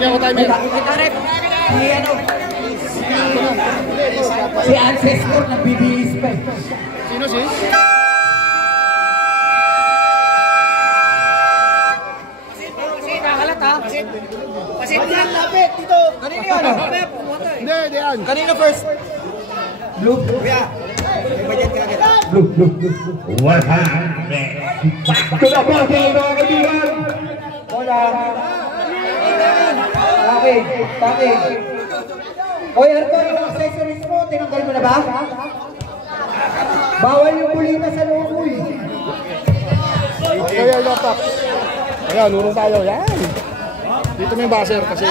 Sige ako tayo. Si Ancestor na BBS pa. Sino si? Pasit yan, lapit dito. Kanino yan? Hindi, yan. Kanino first? Blue. Kuya. Budget ka agad. Blue. 100. Back to the bottle, mga kaibigan. Wala. Bakit? Oy, Arto, yung accessories mo, tinanggal mo na ba? Bawal yung bulita sa loob mo eh. Kaya laptop. Ayan, urong tayo. Yan. Dito may buzzer kasi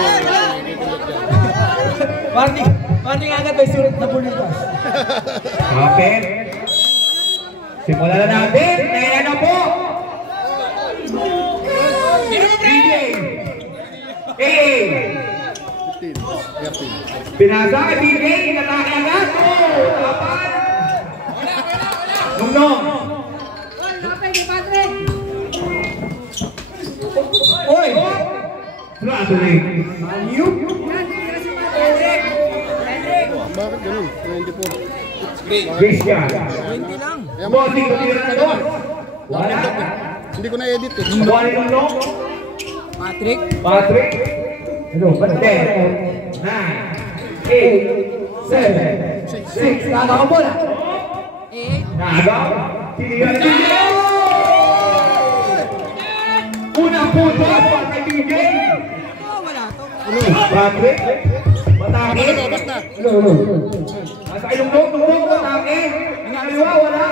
Warning agad may sulit na bulitas. Okay. Simulan na natin. Kaya na po. DJ. Binasa ka DJ. Inatake agad. Kapan. Nung. Oy! Tuloy. Ayup! bakit ganun? 24. Christian. 20 lang. Bossing ko tira na doon. Wala. Hindi ko na-edit eh. Wala nung. Patrick. Ano? 10, 9, 8, 7, 6. Kaka ko bola! Nagaw. Tira. Unang puto para kay DJ. Wala to. Patrick. Matake. Basta. Nasa ilong matake. Ang kaliwa, wala.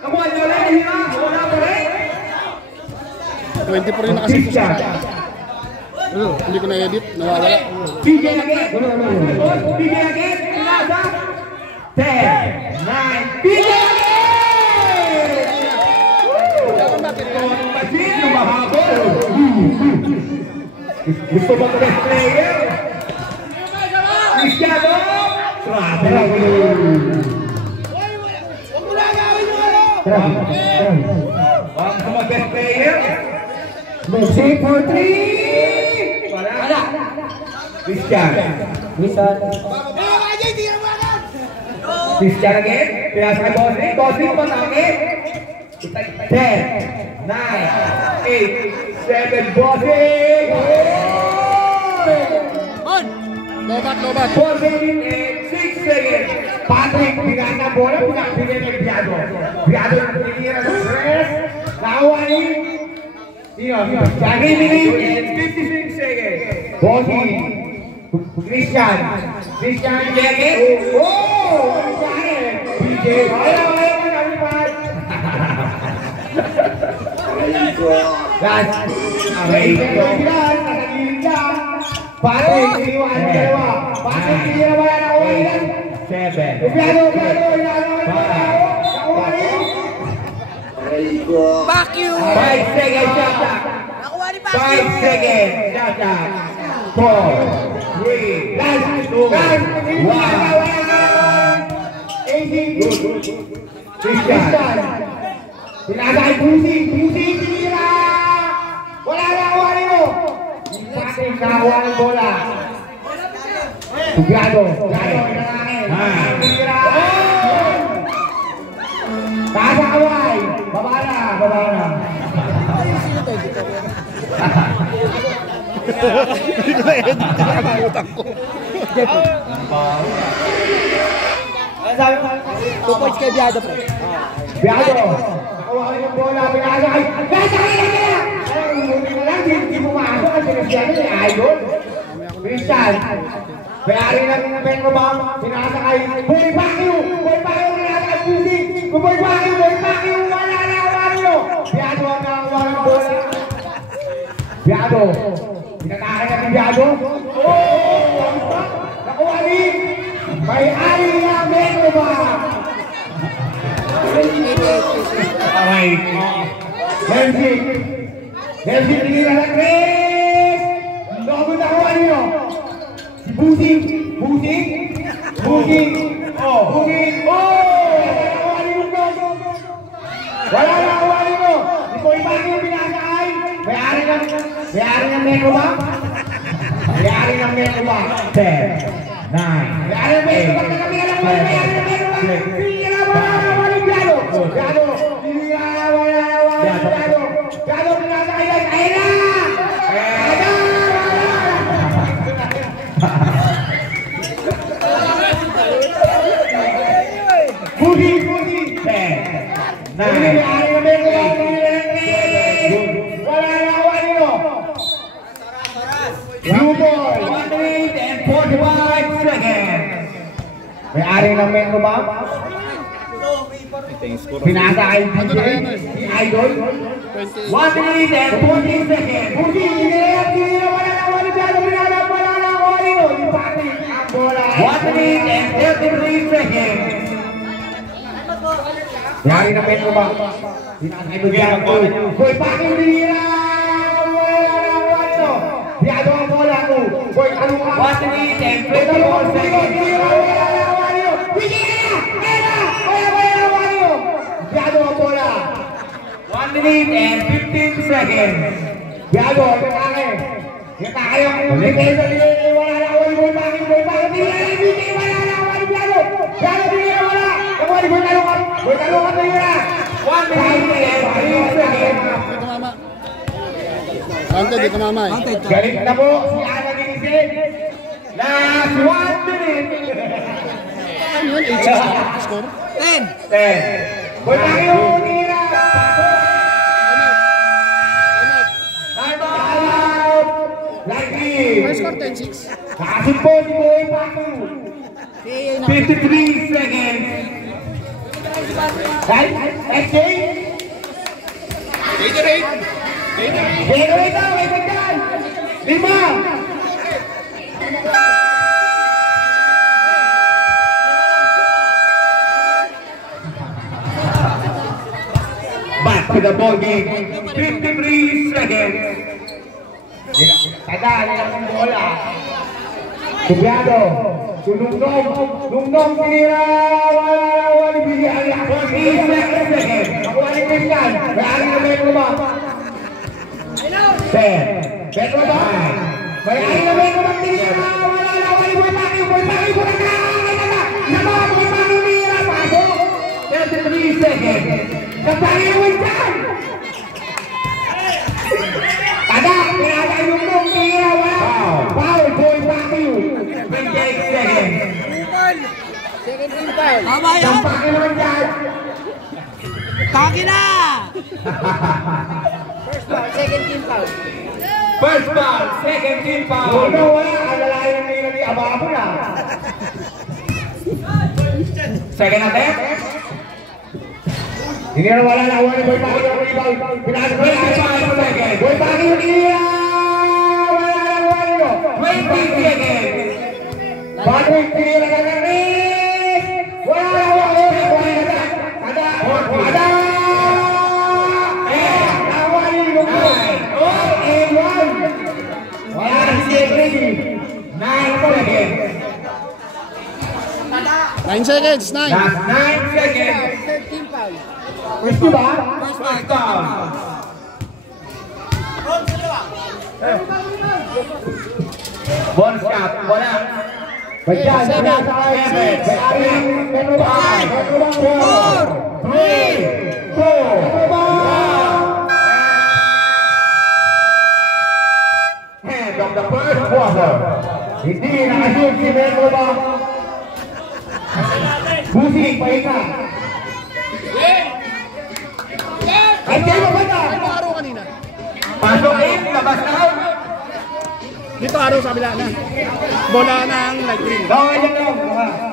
Kamuha nyo lang, wala pa rin. 24 rin na kasi ito sa hindi ko na-edit. Nawawala. DJ again. DJ again. Nasa. 10, 9. DJ again! Majid na mahabol. Gusto ba ito best player? Cristiano! Grabe lang. Huwag mo lang gawin yung ano! Ang mga best player? Messi for 3! Wala. Cristian. Cristian again. Pinasa kay Bossing. Bossing patake. 10, 9, 8, 7, Bossing! Lobat. 4 minutes and 6 seconds. Patrick, bigat na bola, pinakbigay ng Biado. Biado na tinira ng press. Nakawani. Sino? 3 minutes and 56 seconds. Bossing. Christian jacket. Oh! Jacket. DJ. Ayaw, manalipad. Guys, Patrick, iniwan ang dalawa. Patrick, iniwan wala na uwi lang. 7. Upiado, Back you! 5 seconds, shot. Nakuha ni Patrick! 5 seconds, shot. 4, 3, last 2, 1. Christian. Pinagay, Busing, tinira! Wala na uwi mo! Patrick, nakakuha ng bola. Upiado, Kasaway! Baba na! Hindi ko na-edit. Nakakalimutan ko. 2 points kay Biado po. Biado! Nakakuha ng bola, pinagay! Hindi mo maasok ang sinasyan niya, idol. Christian, bayari lang ng Benro Bang, sinasakay, Boy Bakyo, sinasakay Busing, Boy Bakyo, wala na Mario. Biado ang nakakuha ng bola. Biado, pinatake na ni Biado. Oh! Nakuha ni, may-ari ng Benro Bang. Alright. Delphi, tinira na Chris! Logo na kuha niyo! Si Busing! Oh! Wala na kuha niyo! Si Boy Bakyo yung pinasakay! May-ari ng Meko ba? Mayari ng meron ba? 10, 9, mayari ng meron ba? Mayari ng meron ba? Pira wala Piano! Piano! Pira wala Piano! Piano pinasakay! Ayun na! Budi! 10, 9, mayari ng meron ba? Wala na awan nyo! Blue boy! 145 seconds! May-ari ng metro ba? Pinasa kay DJ, Idol. 1 minute and 14 seconds. Buti, hindi na wala na wala dyan. Wala na wala yun. Pati ang bola. 1 minute and 33 seconds. May-ari ng metro ba? Pinasa kay DJ. Boy, pati nila. Wala na wala yun. Piado ang bola ko. Boy, kalungan. 1 minute and 24 seconds. Piado ang bola. 1 minute and 15 seconds. Piado, atake. Atake yung wala na awal boy paki. Wala na awal Piado. Piado binira wala. Awal boy kalungan. Boy kalungan binira. 1 minute and 15 seconds. Dito mamay. Galing na po si Ana Dinisin. Last 1 minute. Ano yun? 8-6 score? 10. Boy paki yung nira. Time out. Lagi. First score 10-6. Kasip po si Boy Paki. 53 seconds. Right? SJ? Gatorade daw, wait dyan. 5. Back to the ball game. 53 seconds. Tanda, nilang ang bola. Subyado. Nungnong tinira. Wala bigyan niya. 40 seconds. Nakuha ni Christian. Mayari na metro ba? 10. Metro ba? Mayari na metro ba? Tinira. Wala na. Boy Paki. Boy Paki. Boy Paki tinira. Pasok. 33 seconds. Kapangin mo dyan! Tada! Pinata yung mong tira! Foul! Boy Paki! 28 seconds! Second team foul. Tama yan! Kapangin mo dyan! Kaki na! First foul, second team foul. First foul, second team foul. Wala, alalayan na nila ni Ababo na. Second attempt. Hindi na wala na. Wala Boy Paki na rebound. Pinasa ko na. 25 seconds. Boy Paki yung tira! Wala na. Wala na. 20 seconds. Patrick tira na rin! Wala na. Wala na. Tada! Tada! Nawali yung mo. 8-1. Wala na si Egregi. 9 seconds. 9 seconds, 9. Last 9 seconds. Third team foul. First ba? First foul. Ball shot. Wala. Bayan, pinasa kay Bayan, Metro Bank, Metro Bank 4, 3, 2, Metro Bank! End of the first quarter. Hindi nakashoot si Metro Bank. Busing, pahinga. Ay, kayo ba ba? Ano araw kanina? Pasok in. Labas na. Dito araw sa kabila na. Bola ng light green. Bawal yan lang.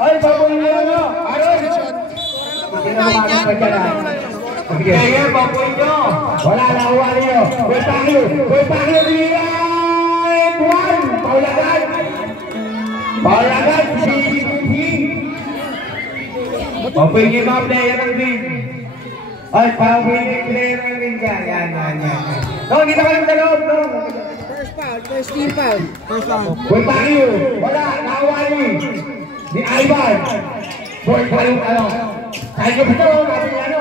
Ay, baboy nyo ano? Aron! Player, baboy nyo. Wala na, huwa niyo. Boy Paki, binigay! Juan, Paulagan! Paulagan, si Baboy nyo mga player ng green. ay, paboy ni player ng ring ka. Yan. No, kita ka lang sa loob, no? First foul, first team foul. Boy Paki, wala, nakawali. Ni Ivan. Boy Paki, ano? Kaya nyo ba ito? Kasi ano?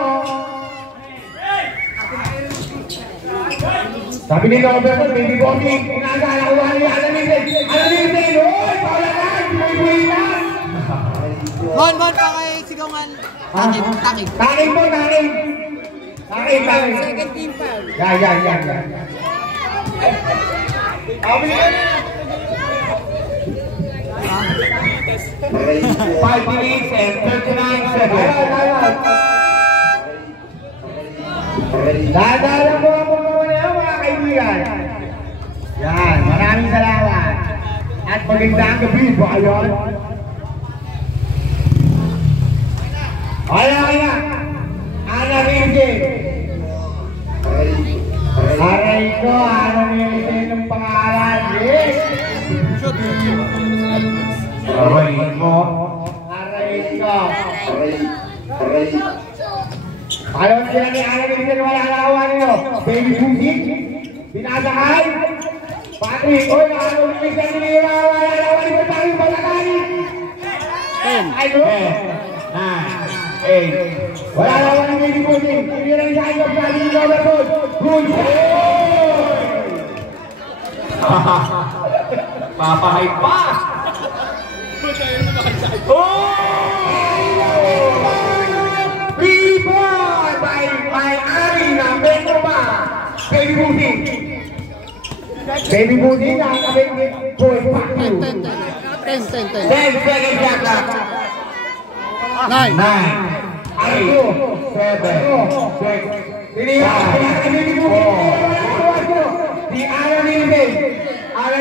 Sabi ni Robert, baby bossing, kinakalakuha niya, alamitin, oy, paulanan, buhay-buhay. Bon, pa kay sigawan. Takip. Takip mo. Second team pa. Yan. Sabi niya. 5 minutes and 39 seconds. Dadala mo ang mga kaibigan. Yan, maraming salamat. At magandang gabi po kayo. Kaya. Ana Rinke. Aray ko, Ana Rinke ng pangalan. Yes. Aray ko. Ayaw sila ni Ana Rinke na wala nakawa niyo. Baby Boogie, pinasakay. Patrick, oy, Ana Rinke nila wala nakawa niyo tayo balakari. 8. Wala naman ang baby Boogie. Hindi na yung sa'yo sa ating Robert. Good boy! Papahay pa! People! By Ari na Benno ba? Baby Boogie. Baby Boogie na kami boy fuck you. 10. 10 seconds shot clock. 9. 8. 7. 6. Di Ana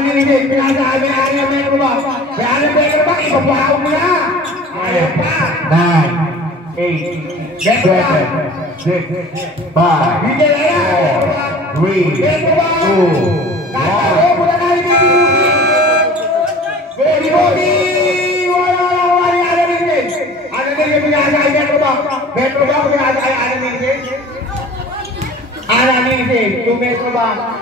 Rinke, pinasabi Ana Benno ba? Kaya Ana Benno ba? Ipapahaw mo na! Ayaw pa! 9. 8. 7. 6. 5. 4. 3. 2. 1. Baby Boogie! Wala ni Ana Rinke! Ana Rinke pinasabi Benno ba? Benno ba pinasabi Ana Rinke? Ana Rinke, 2 metro ba?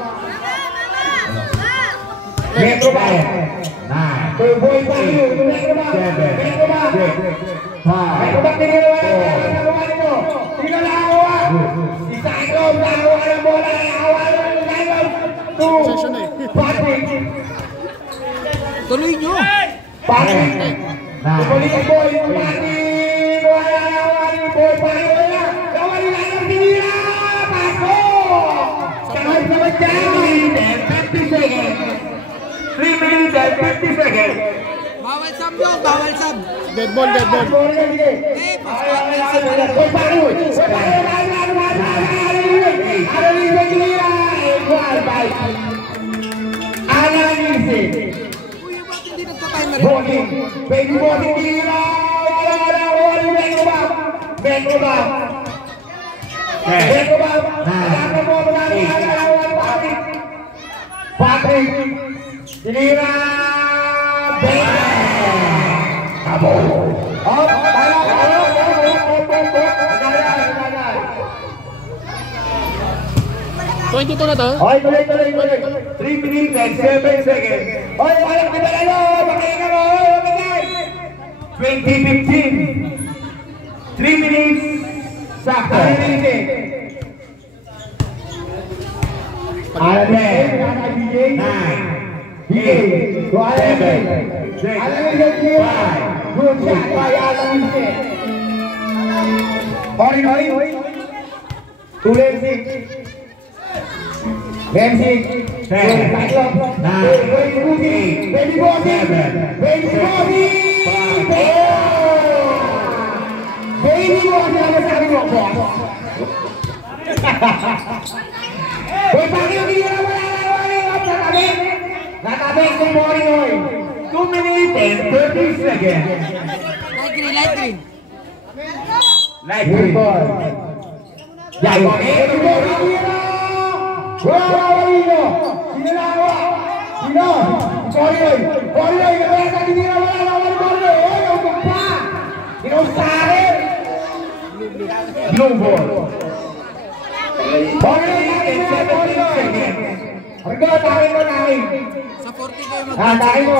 Metro ba? 9. Boy pa yun, 2 metro ba? Metro ba? 6. 5. Metro ba tinirawa nito? Sino nakakuha? Si Cyclone, nakakuha ng bola, nakakuha ng Cyclone. 2. Patrick. Tuloy nyo. Patrick. Tuloy ang boy, Patrick. Wala ni boy pa yun. Nawali na ng tinira. Paso! Sabay-sabay dyan. 50 seconds. 3 minutes and 50 seconds. Bawal sab yun, bawal sab. Dead ball. Eh, pag-stop Boy pa yun. Ana Rinke tinira. Ana Rinke. Uy, ba't hindi nagka-timer? Bossing, baby bossing tira. Wala Benno ba? Benno ba? Patrick, tinira. Benno. Abo. Oh, tayo. 22 na to. Hoy, tuloy. 3 minutes and 7 seconds. Hoy, wala ka dalalo. Pakinga mo. 2015. 3 minutes. Sakto. Ana Rinke. Ana Rinke. 9. BJ. Ana Rinke tira. Good shot by Ana Rinke. Hori. Tulen sik. Remsik. Baby Boogie. Baby Boogie ang sabi mo, boss. Boy, bakit yung hindi na wala natabi kung morning, oy. 2 minutes and 30 seconds. Light green. Light green. Yan, baby Boogie tira. Wala. Sino? Corioy, nabasa hindi na wala naman Corioy. Oy, ang pa. Inusahin. Blue ball. Corioy. Takin mo. Sa 40 ko yung Takin mo.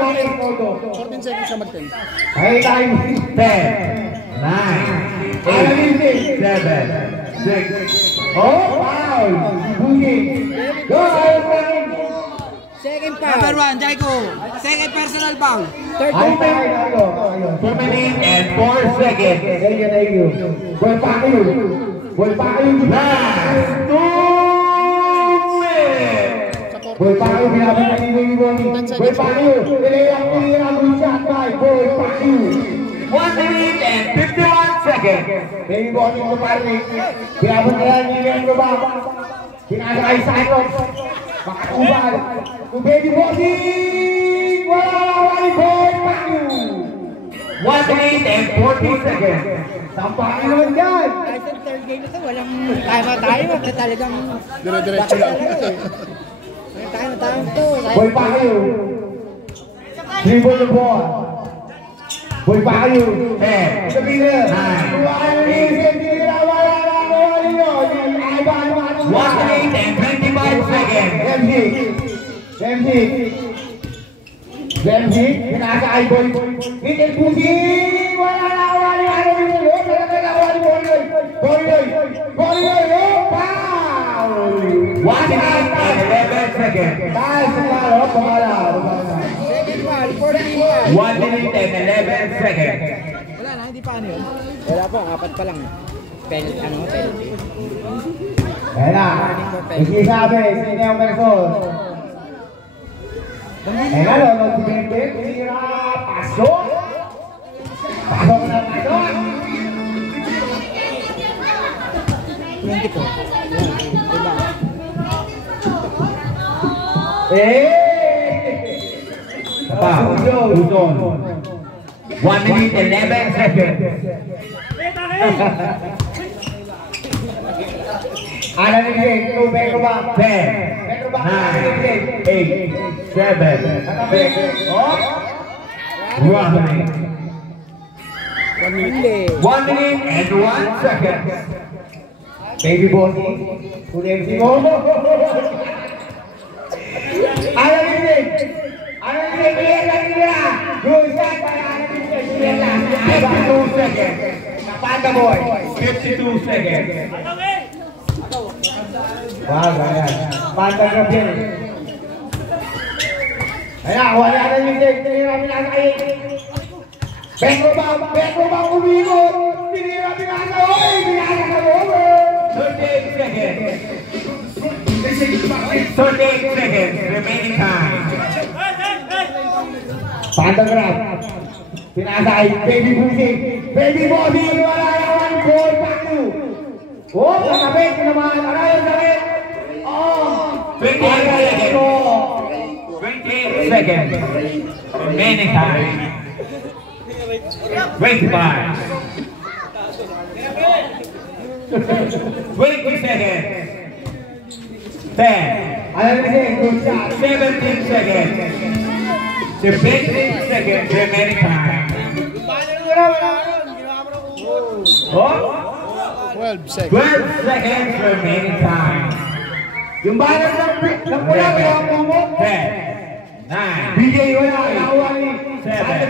Takin mo. 14 seconds siya mag-10. Ay, takin mo. 10. 9. 8. 7. 6. Oh, foul. Boogie. Go, ayos lang. Second foul. Number 1, Jaiko. Second personal foul. Third Ayos foul. lang. 2 minutes and 4 seconds. Thank you. Boy Pacquiao. Boy Pacquiao. Last 2 minutes. Boy Pacquiao, binabalik ni Baby Bonnie. Boy Pacquiao, tinirang good shot by Boy Pacquiao. 1 minute and 51 seconds. Baby Bonnie ko pare. Binabalik ni Baby Bonnie. Pinasakay sa ito. Makatubal. To Baby Bonnie. Wala ni Boy Pacquiao. 1 minute and 40 seconds. Sampakin naman dyan. Kahit sa third game na to, walang kaya tayo. Kasi talagang... Dire-diretso lang. Tayo to. Boy Pacquiao. Dribble the ball. Boy Pacquiao. Sa bilis. 1 minute and 25 seconds. Remzi, pinakakay Boy. Little Pussy. Wala na. Boy. Foul. 1 minute and 11 seconds. Tayo sa palo. Pamala. Second foul. 14 foul. 1 minute and 11 seconds. Wala na, hindi pa ano yun. Wala po, apat pa lang. Penalty. Ayan na. Nagsisabi, si Neo Mercos. Ayan na, lolo, si Bebe. Tira, pasok. Pasok na pasok. 24. Diba? Luzon. 1 minute and 11 seconds. Ano ni Jake? Metro ba? 10, 9, 8, 7, 6, Oh? 1 minute. 1 Hindi. minute and 1 second. Baby Bonnie. Tulim si Momo. Ano ni Jake? Good shot para ano ni Jake? 52 seconds. Napanda boy. 52 seconds. Wow, ganyan. Pantag na yan. Ayan, wala na yung Jake. Tinira pinasakay. Petro ba umikot? Tinira pinasakay. Oy, pinasakay over. 38 seconds. 38 seconds. Remaining time. Pantag na. Pinasakay. Baby Bossy. Wala naman. Boy, Pacquiao. Oh, nakabit naman. Ano yung sakit? Oh. 28 seconds. Remaining time. 25. 20 seconds. 10. Ano na siya? Good shot. 17 seconds. 17 seconds. Remaining time. Oh? 12 seconds. 12 seconds remaining time. Yung banner ng pula, kaya mo. 10, 9, BJ, wala. Nakuha ni. Pantag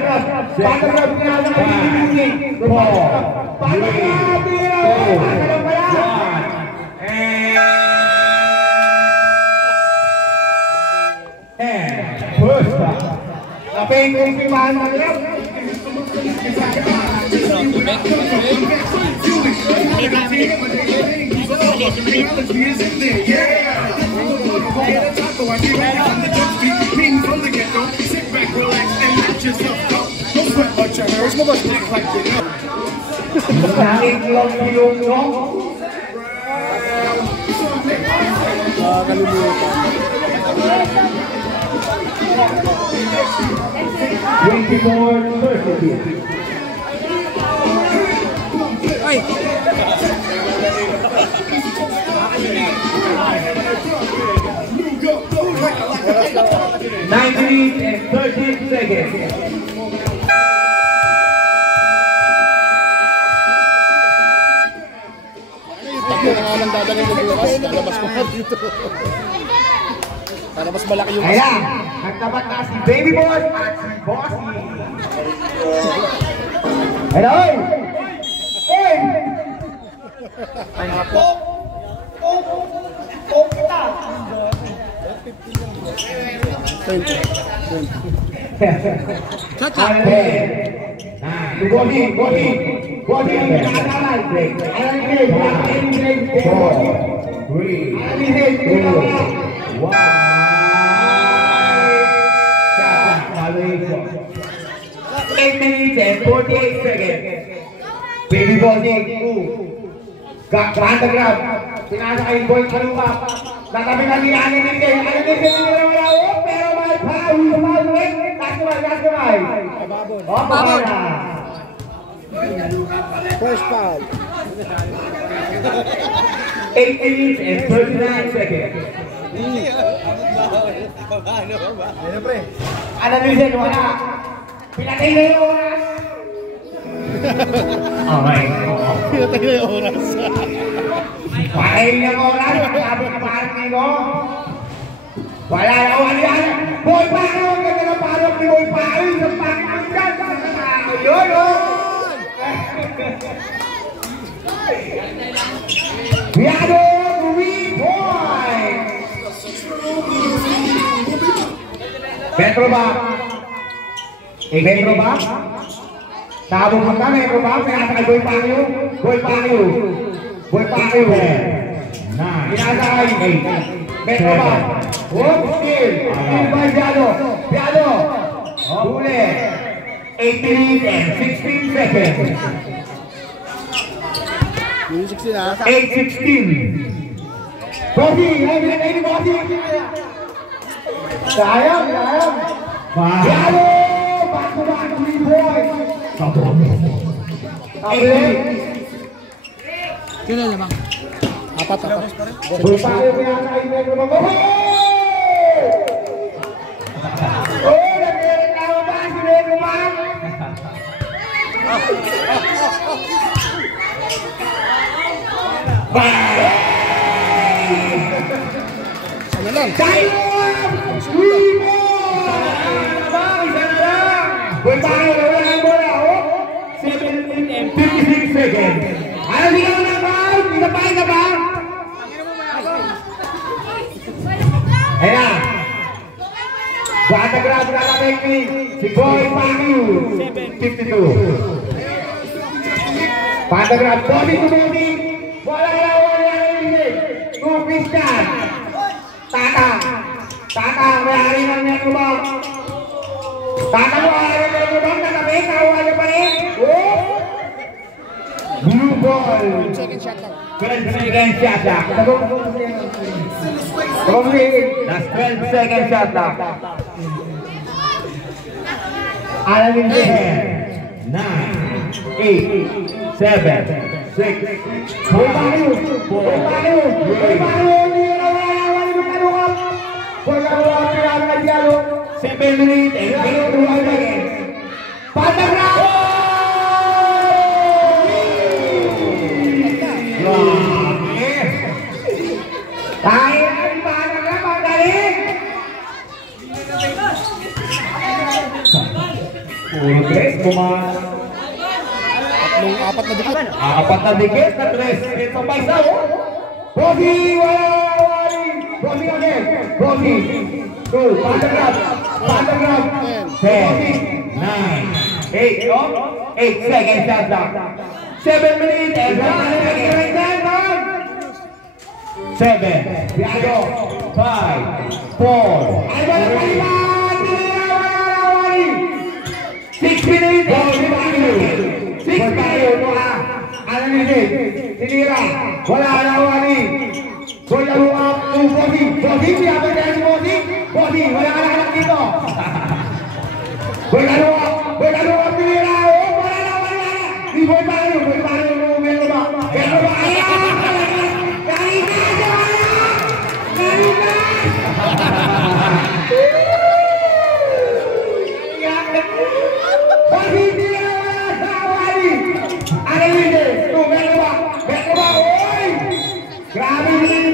na. Pinasakay ni BJ. Pantag na. Naping kong pimahan na lang. Nakikilong yung Oy! 19 and 13 seconds. Tatlo na nga lang dadalhin mo bukas. Lalabas ko na dito. Para mas malaki yung ayan, nagtapat na si Baby Boss at si Bossy. Hello! Hey! Ay, hapok! Oh, kita! Cha-cha. Body, nakakalan. Four, three, two, one. Cha-cha. 8 minutes and 48 seconds. Baby body, Pantograph. Sinasakay boy kalungkap. Natabi na ni Anin Nike. Anin Nike nilawalaw. Pero may foul. Kasumay. Babon na. First foul. 8 minutes and 39 seconds. Analysin, wala. Pinatay na yung oras. Okay. Pinatay na yung oras. Patay na yung oras. Sabi ka parang nino. Wala na ako. Ano yan? Boy Pacquiao. Ang ganda ng parang ni Boy Pacquiao. Isang Pacquiao dyan. Yun, Viado, 3 points. Metro ba? Metro ba? Sabong mo ka, Metro ba? Pinasa kay Boy Pacquiao. Boy Pacquiao. Pinasa kay Metro ba? One skill. Skill by Viado. Huli. 8 minutes and 16 seconds. 16 ha? 8-16. Bossy! Ay, Bossy! Sayang! Viado! Back to back, 3 points! Sino naman? Apat. Boy Pacquiao pinasa kay Metro ba? Oh! Nagreklamo ba si Metro ba? Ano lang? Tayo! Wimo! Isa na lang! Boy Pacquiao, wala ang bola, oh! 7 minutes and 56 seconds. Ano, di ka na ba? Pinapay ka ba? Ayan na! Pantograph na technique, si Boy Pacquiao, 52. Pantograph, body to body. Wala yan. Two Christian. Tata, may-ari ng Metro ba? Tata mo, may-ari ng Metro ba? Natabi, kawalan pa rin. Blue ball. 12 second shot lang. 12 second shot lang. That's 12 second shot lang. Alamin din. 9, 8, 7, 6, 5, 4, 7 minutes and 8 seconds. Pantograph! Tayo ang Pantograph, ang galing! Puro tres, Apat na dikit. apat na dikit na tres. Ito pa isa, oh. Bossy, wala. Bossy again. Bossy. Go. Pantograph. 10, 9, 8. Oh. 8 seconds shot lang. 7 minutes and 1 second. 7. Viado. 5, 4. Ay, wala pa iba. 6 minutes and 6 minutes. Analysis. Tinira. Wala na wali. Boy, laruan. Bossy. Siapa yang si Bossy? Bossy. Wala ka na dito. Boy, laruan. Tinira. Oh, wala na wali. Di Boy Pacquiao. Metro ba? Bossy, tinira. Wala sa wali. Analysis. Metro ba? Oy! Grabe din.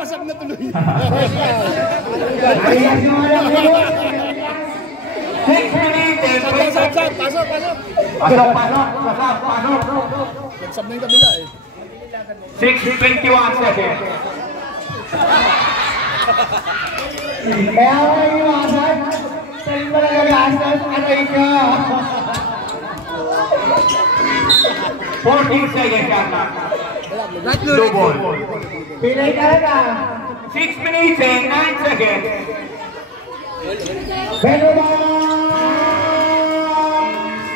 Pasag na tuloy. Ayos nyo alam mo. 6 minutes. Pasok. Pasok. Nagsab na yung kabila eh. 6:21 seconds. Kaya ako yung iwasan. Saan ba nagagastos? Aray ka. 14 seconds yata. Right, Blue ball. Pinay talaga. 6 minutes and 9 seconds. Pero ba?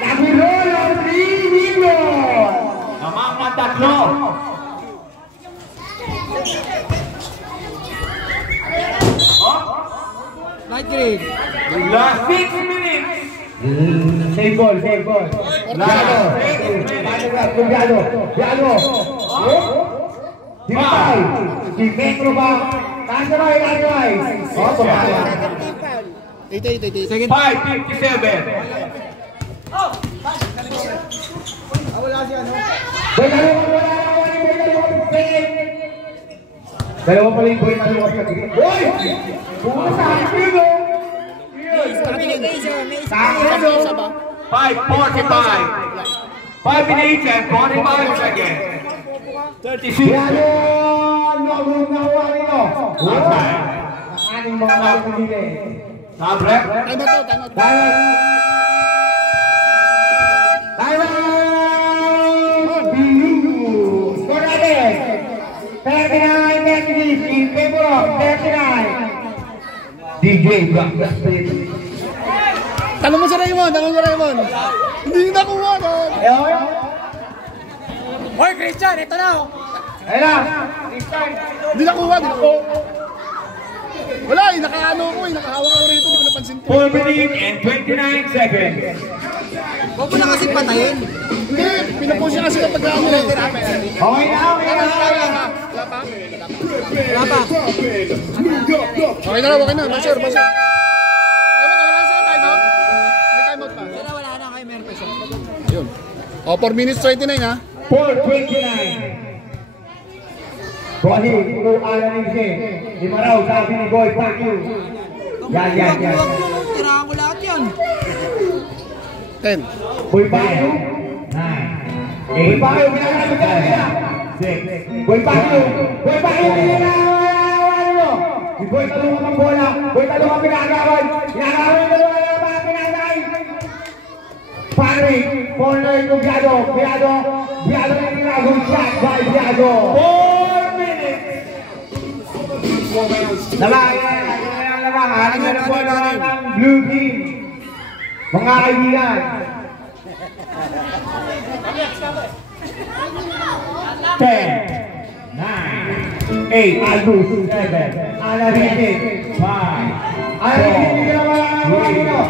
Nagulol ang 3 million. Namang na tatlo. Right green. Last 6 minutes. Save goal, save goal. Biado. Dipay. Si Metro ba? Kasabay. O, tumaya. Second. 5:57. Dalawa pala yung boy na luwag ka. Boy! Bukas sa akin mo! Sa 5:45. 5 minutes and 45 seconds. 36. Yan! Nagunawa nito! Ang ating mga kapatid. Sabre. Bilus! Corrales! 39 messages in favor of 39. DJ Black Street. Tanong mo si Raymond. Hindi nakuha no. Ayun! Hoy, Christian, ito na oh. Ayun na! Hindi nakuha. Wala nakaano ko nakahawak ako rito, hindi ko napansin to. 4 minutes and 29 seconds. Huwag mo na kasi patayin. Hindi, pinupush niya kasi kapag ano eh. Okay na! Wala pa. Okay na, masyur. Ewan ko, wala siya time out. May time out pa. Wala na kayo meron peso. Yun. 4 minutes 29 ha. 4:29. Bohi, ito alamin siya. Di ba raw sabi ni Boy Pacquiao? Yan. Huwag mo. Tirahan ko lahat yan. 10. Boy Pacquiao? 9. Boy Pacquiao, pinagkakabit ka na. 6. Boy Pacquiao, hindi na ano. Si Boy talungan ang bola. Boy talungan pinagawan. Pinagawan yung dalawa na mga pinagay. Pari, corner yung Biado na ginagawa shot by Biado. 4 minutes. Lamang, alam na ng bola ng Blue Team. Mga kaibigan. 10, 9, 8, Albus, 7, Anaritin, 5, Anaritin, hindi ka na wala ng mga dito.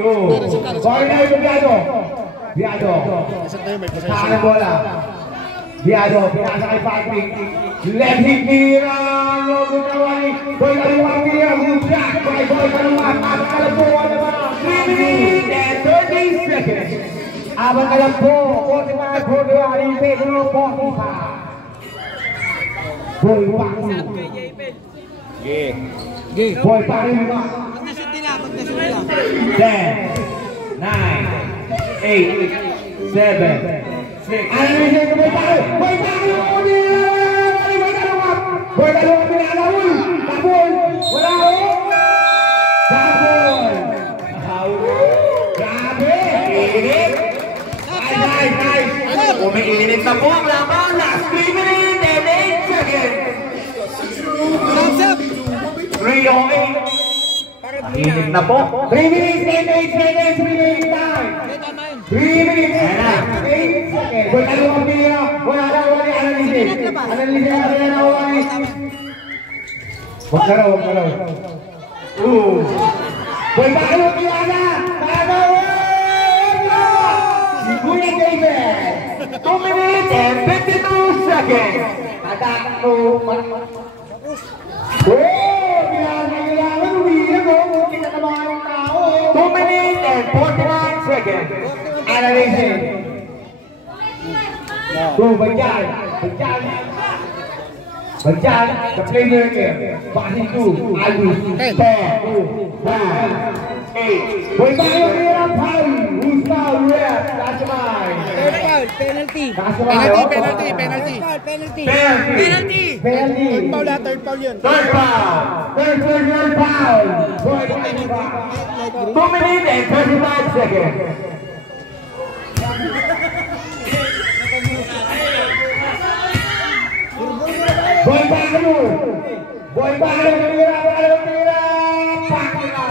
2, Boy na yung Biado. Isang tayo may pasensya. Saan ang bola? Biado, pinasa kay Patrick. Left hit tira, logo na wali. Boy kaluwang tira, Mujak. Boy kaluwang, abang kalampuan naman. 3 minutes and 30 seconds. Abang kalampo, 45, 41, Pedro, 45. Boy Pacquiao. Boy Pacquiao. Pag nashoot nila. 10, 9, 8, 7, 6. Ano na siya Boy Pacquiao? Boy Pacquiao! Boy kaluwang pinalawin. Tapon. Wala ko. Tapon. Grabe. Nice. Umiinit na po ang laban. Last 3 minutes and 8 seconds. Thumbs up. 3:08. Init na po. 3 minutes and 8 seconds. 3 minutes time. 3 minutes and 8 seconds. Boy kaluwang pinira. Wala ni Analisin. Analisin ang pinira na wala. Huwag ka raw. Boy Pacquiao pinira. Si Kuya David. 2 minutes and 52 seconds. Tatakan ko. Kailangan umiiyak ko. Kita na mga tao. 2 minutes and 49 seconds. Analisin. Banjan. The playmaker. Passing to Albus. 10, 9, 8. Boy Pacquiao pinira. Paul. Who's now left? That's mine. Third foul, penalty. Penalty. Third foul, penalty. Penalty. Third foul ha, third foul yun. Third foul. Third foul. 2 minutes and 35 seconds. Boy Bacalo. Boy Bacalo, tira. Pakina.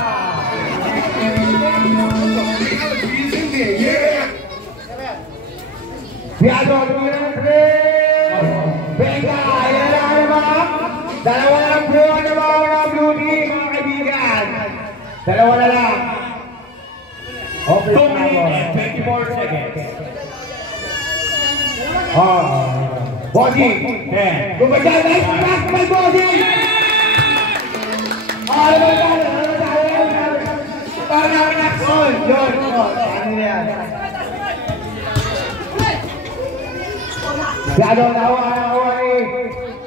Piado, tira ng 3. Venga, yan lang naman. Dalawa na lang po ang mga beauty, mga kaibigan. Dalawa na lang. 2 minutes and 24 seconds. Body. Kumbaga, nice pass by Body. Piado, nawa ni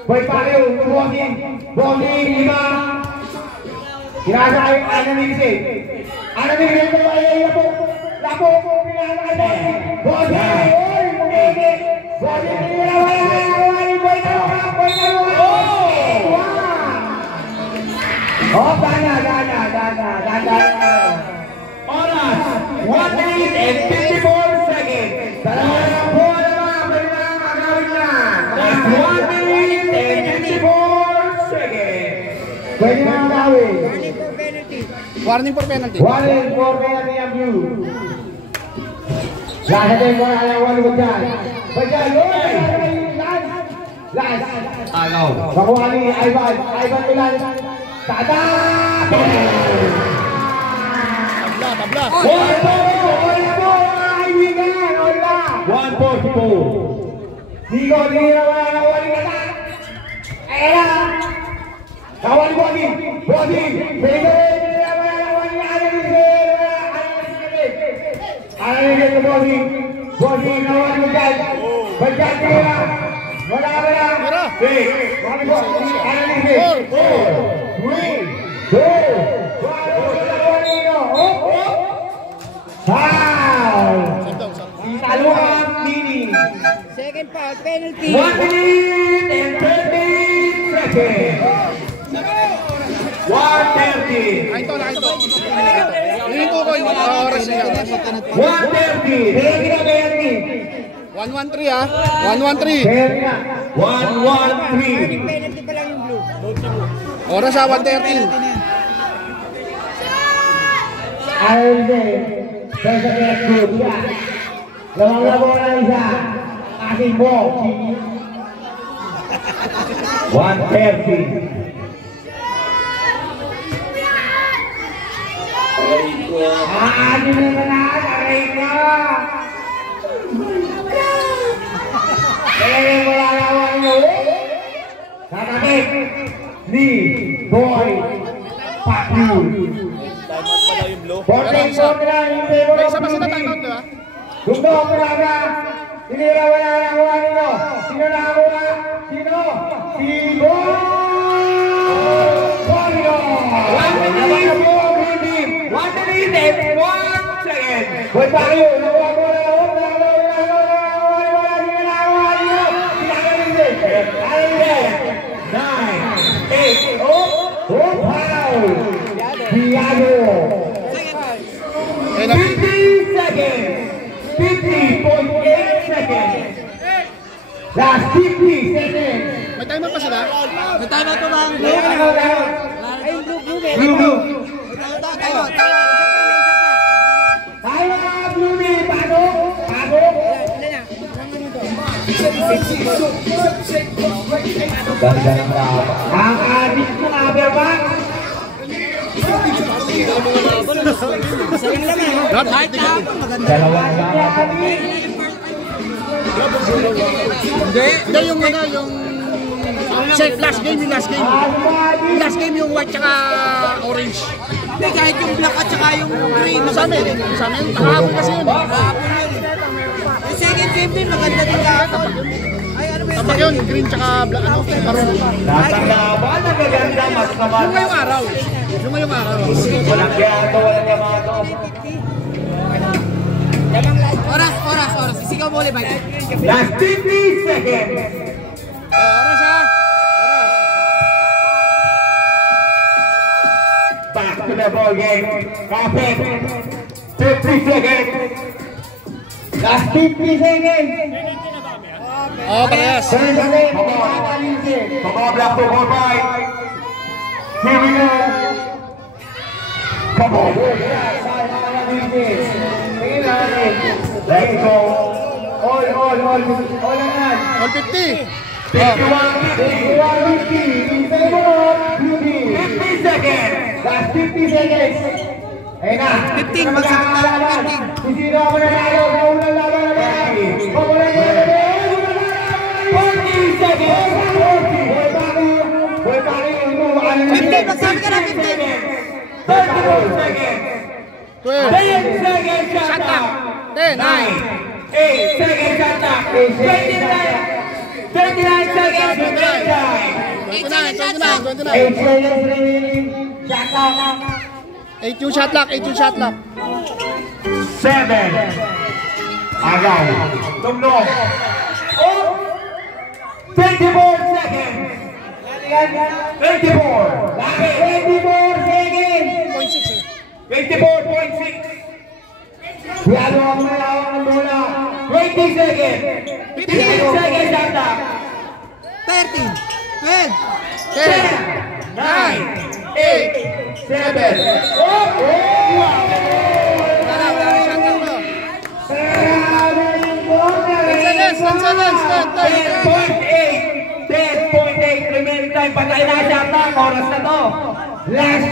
Boy Bacalo, Body, 5. Kinasakay ang anamigsi. Anamigsi ko ba yan? Lapo ko, kinasakay Body. Body, oh, gana. Oras, 1 minute and 54 seconds. Dalawa na po naman, pwede na magagawin yan. 1 minute and 54 seconds. Pwede na magagawin. Warning for penalty. Warning for penalty ang view. Lahat ay mga alawan mo dyan. Bajan, last. Nakuha ni Ivan Milan. Tada! Tabla. 144. Digo, hindi na wala nawali ka na. Ayan na. Nawali Body. Digo, hindi na wala nawali ka na. Anamigay ko Body, nawali mo dyan. Bajan, tira. Wala. Anamigay. 4, 3, 2, 1. Foul! Taluhan, Nini. Second foul, penalty. 1 minute and 30 seconds. 1:30. Ay, ito. Hihinto ko yung mga oras niya. 1:30. Penalty. 1-1-3 ha. 1-1-3. 1-1-3. Penalty pa lang yung blue. Oras ha, 1:13. Ayun din. Sa next group yan. Lamang-labo na isa. Aking ball. 1:30. Akin na lahat. Aray ka. Kaya yung malalawan nyo. Kakabit ni Boy Bacalo. Porting Sobra, hindi mo May isa pa sila timeout, di ba? Gusto ko talaga. Tinira wala na kuha nyo. Sino nakakuha? Sino? Si Boy Bacalo. 1 minute and 1 second. Boy Bacalo, nakuha mo na ako. Piado. 50 seconds. 50.8 seconds. Last 50 seconds. May timeout pa sila? May timeout pa ba ang blue? Ay, yung blue. Blue. Tayo. Tayo mga blue ni Bago. Ganda ng rapa. Ang adik ko nga, Berban. Kahit kahapon, maganda. Dalawang rapa. Hindi, yung last game. Last game yung white tsaka orange. Hindi, kahit yung black at saka yung green. Sa amin, kahapon kasi yun. Yung second game din, maganda din kahapon. Ay, ano ba yun? Kapag yun, green tsaka black, maroon. Lasang laban, nagaganda, mas naman. Yung ngayong araw. Walang Yamato. Oras. Sisigaw mo ulit, Mike. Last 50 seconds. Oras ha. Back to the ball game. Kapit. 50 seconds. Last 50 seconds. Oh, parehas. Pabablock to 4-5. Here we go. Come on. Let's go. All yan. All 50. 51-50. 50 seconds. Last 50 seconds. Ayun na. 15, magsagot na lang, 15. Sisino ako na tayo sa unang laban na tayo. Pamulan na tayo. 40 seconds. Boy, bakit? 15, magsabi ka na, 15. 34 seconds. 12. 10 seconds shot clock. 10. 9, 8 seconds shot clock. 29 seconds to break time. 29. 8 seconds remaining. Shot out. 8 yung shot lock. 7. Agaw. Tumlong. 24 seconds. 24. 24 seconds. 24.6. Siyado ako na lang ang bola. 20 seconds. 15 seconds shot clock. 13, 12, 10, 9, 8, 7. Seconds. 10.8 remaining time. Patay na shot clock. Oras na to. Last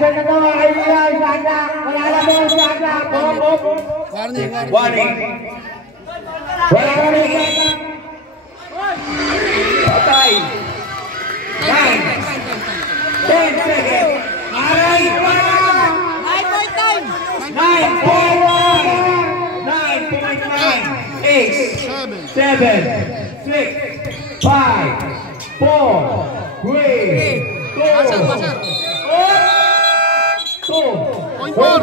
shot na to mga kaibigan. Shot na. Wala na mo shot na. Warning. Warning. Wala na mo shot na. Patay. 9, 10 seconds. Aray! 9 time. 9.9, 8, 7, 6, 5, 4, 3, 2, 2. Point 4.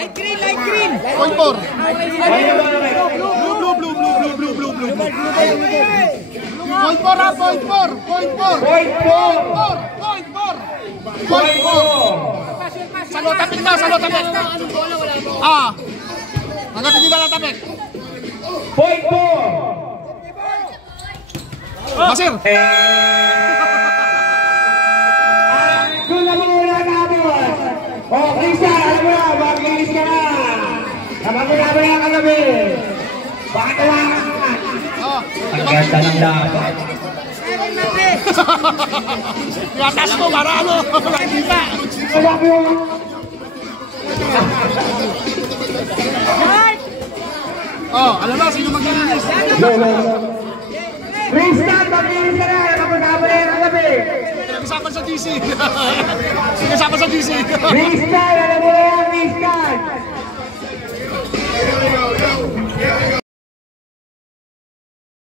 Light green. Point 4. Blue. Point 4 ha, point 4. Salo tapik. Hanggang hindi ka natapik. Point 4. Basir. Doon na muna natin. Oh, Christian, alam mo na, mag-ilis ka na. Kapag mo na kagabi. Bakit tawakan ka? Ang ganda ng laban. Yatas mo, para ano? Hindi ka. Sabi mo. Alam mo, sino mag-ilis? Christian, mag-ilis ka na. Kapag mo na kagabi. Pinag-usapan sa GC. Pinag-usapan sa GC. Christian, alam mo na yan, Christian.